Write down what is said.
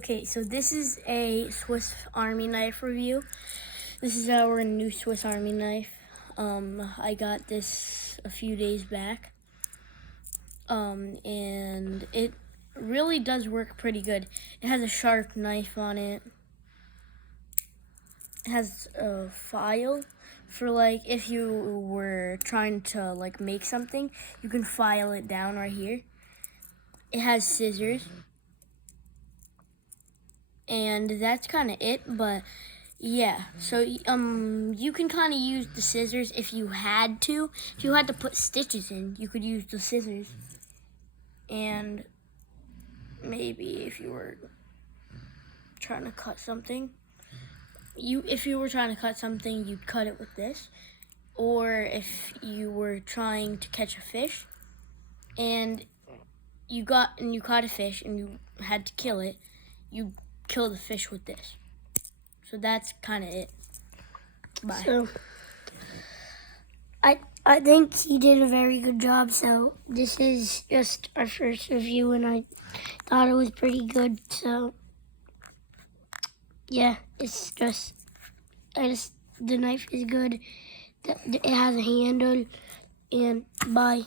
Okay, so this is a Swiss Army knife review. This is our new Swiss Army knife. I got this a few days back. And it really does work pretty good. It has a sharp knife on it. It has a file for like if you were trying to like make something, you can file it down right here. It has scissors. And that's kind of it, but yeah, so you can kind of use the scissors if you had to. If you had to put stitches in, you could use the scissors. And maybe if you were trying to cut something, if you were trying to cut something, you'd cut it with this. Or if you were trying to catch a fish and you caught a fish and you had to kill it, you kill the fish with this. So that's kind of it. Bye. So, I think he did a very good job. So this is just our first review, and I thought it was pretty good. So yeah, it's just the knife is good. It has a handle, and bye.